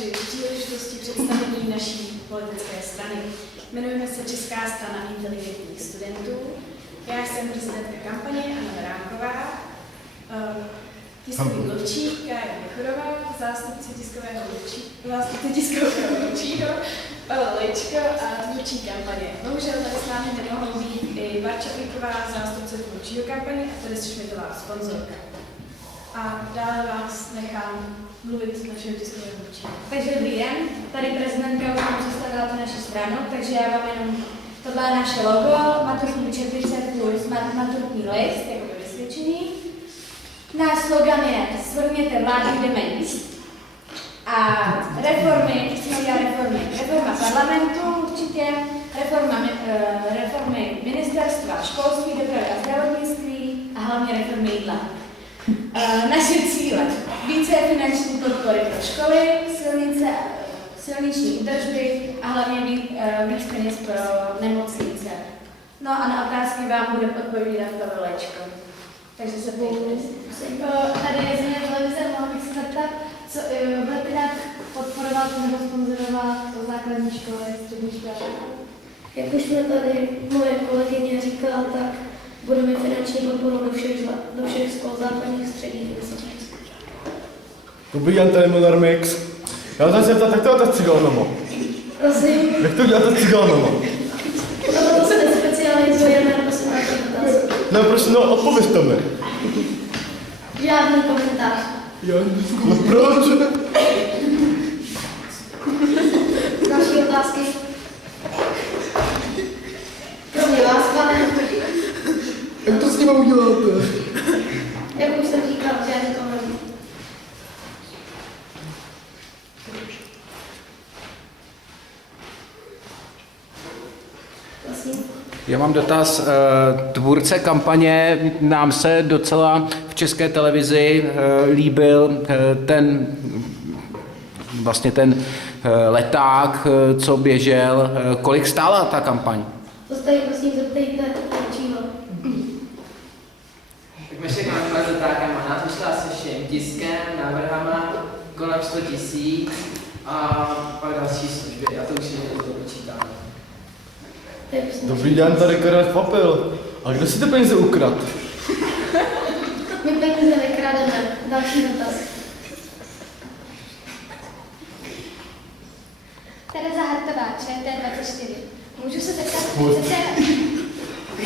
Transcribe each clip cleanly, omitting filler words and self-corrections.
při příležitosti představení naší politické strany. Jmenujeme se Česká strana inteligentních studentů. Já jsem prezidentka kampaně Anna Veránková, tiskový mluvčí Kája Michurová, zástupce tiskového mluvčího Pavel Lejčko a tvůrčí kampaně. Bohužel tady s námi nemohou být i Barča Píková, zástupce tvůrčího kampaně a Teres Šmitová, sponzorka. A dále vás nechám mluvit našeho tiskového mluvčího. Takže dobrý den, tady prezidentka už nám představila tu naši stranu, takže já vám jenom, tohle je naše logo, maturitní čepice plus maturitní list, jako vysvědčení. Náš slogan je Svrhněte vládu, jdeme jíst. A reformy, chceme dělat reformy. Reforma parlamentu určitě, reformy ministerstva, školství, dopravy a zdravotnictví a hlavně reformy jídla. Naše cíle. Více finanční podpory pro školy, silniční údržby a hlavně víc peněz pro nemocnice. No a na otázky vám bude odpovídat Pavel Lejčko. Takže se pojďte. Tady je země televize, mohla bych se zeptat, co budete nějak podporovat nebo sponzorovat do základní školy, střední školy? Jak už jsme tady moje kolegyně říkala, tak budeme finanční podporu do všech škol základních, středních a vysokých. Dobrý den, tady Milner Mix. Já jsem se ptal, jak to děláte s cigánama? Prosím, Jak to děláte s cigánama? to se nespecializujeme, prosím, na to dotaz. No prosím, no odpovězte mi. Žádný komentář. No proč? Další otázky? Kromě vás, pane. Jak to s nimi uděláte? Jak už jsem říkal, žádný komentář. Prosím. Já mám dotaz. Tvůrce kampaně nám se docela v České televizi líbil ten leták, co běžel. Kolik stála ta kampaň? To se tady prosím zeptejte mluvčího. Tak naše kampaň s letákem nás vyšla se všem tiskem, návrhama, kolem 100 000 a pak další služby. Já to už to počítám. Dobrý den, tady Karel Papil. A kde si ty peníze ukrad? My peníze nekrademe. Další dotaz. Tereza Hartová, ČT24. Můžu se zeptat,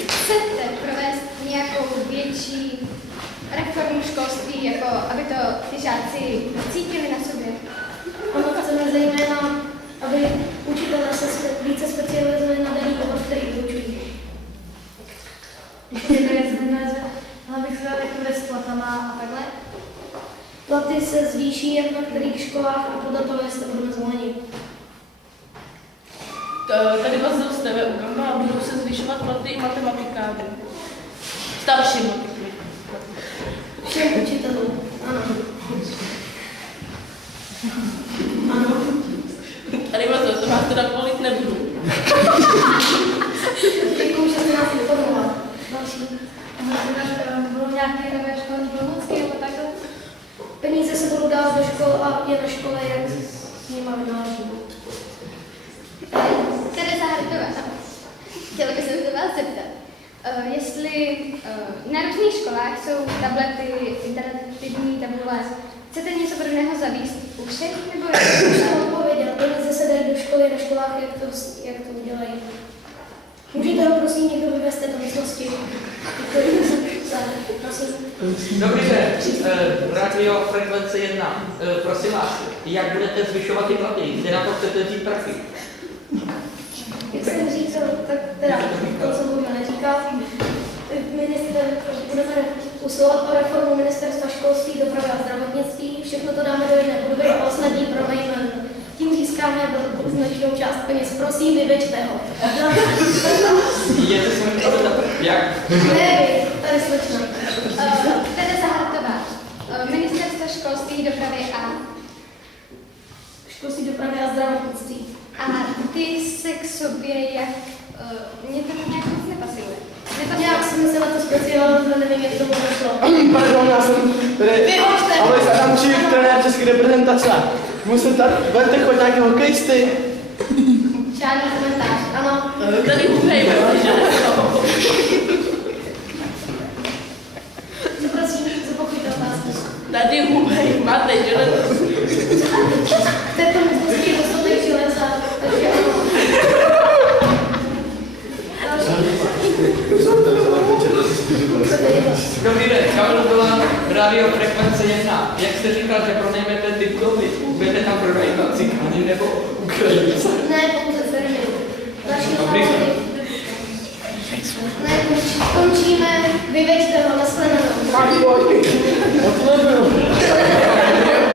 chcete provést nějakou větší reformu školství, jako aby to ty žáci cítili na sobě? Ano, chceme zejména, aby učitelé se více specializovali na daný obor, který vyučují. Ještě jedna věc, ale bych se dala jako s platama a takhle. Platy se zvýší jak na kterých školách a podle toho, jestli budeme zvoleni. Tady vás dostaneme u Gamba a budou se zvyšovat platy i matematikářů. Starší matematiky. Všem učitelům, ano. Ano. Tady vás teda volit nebudu. Děkuji, že jste nás informoval. Další. Budou nějaké nové školní pomůcky nebo takhle? Peníze se budou dát do škol a je na škole, jak s nimi vynaloží. Tereza Hartová. Chtěla bych se vás zeptat, jestli na různých školách jsou tablety, interaktivní tabule. Chcete něco podobného zavést u všech, nebo Už jsem odpověděl, peníze se dají do školy, na školách, jak to udělají. Můžete ho prosím někdo vyvést této místnosti? Prosím. Dobrý den, Radio Frekvence 1. Prosím vás, jak budete zvyšovat ty platy? Kde na to chcete vzít prachy? Jak jsem říkal, tak teda, to jsem bohužel neříkal. Budeme usilovat o reformu ministerstva školství, dopravy a zdravotnictví. Všechno to dáme do jedné budovy a osnadní prodej jmen. Tím získáme značnou část peněz. Prosím, vyveďte ho. Je to svůj jak? Ne, tady slečna. Tereza Hartová, ministerstvo školství, dopravy a... Školství, dopravy a zdravotnictví. A ty se k sobě jak... Mně to nějak moc nepasuje. Nějak jsem se na to speciál, ale nevím, jak to došlo. Pardon, já jsem tady Alois Adamčík, trenér české reprezentace. Musím tady, budete chodit nějaké hokejisty. Žádný komentář, ano. Tady hubejme, že? Prosím, zopakujte otázku. Tady hubej, máte železo. V této místnosti je dostatek železa, takže ano. Dobrý den, Kamil byla Radio Frekvence 1. Jak jste říkal, že pronajmete ty budovy, budete tam pronajímat cikáni nebo Ukrajince? Ne, pouze firmy. Další otázky. Ne, končíme. Vyveďte ho, nashledanou.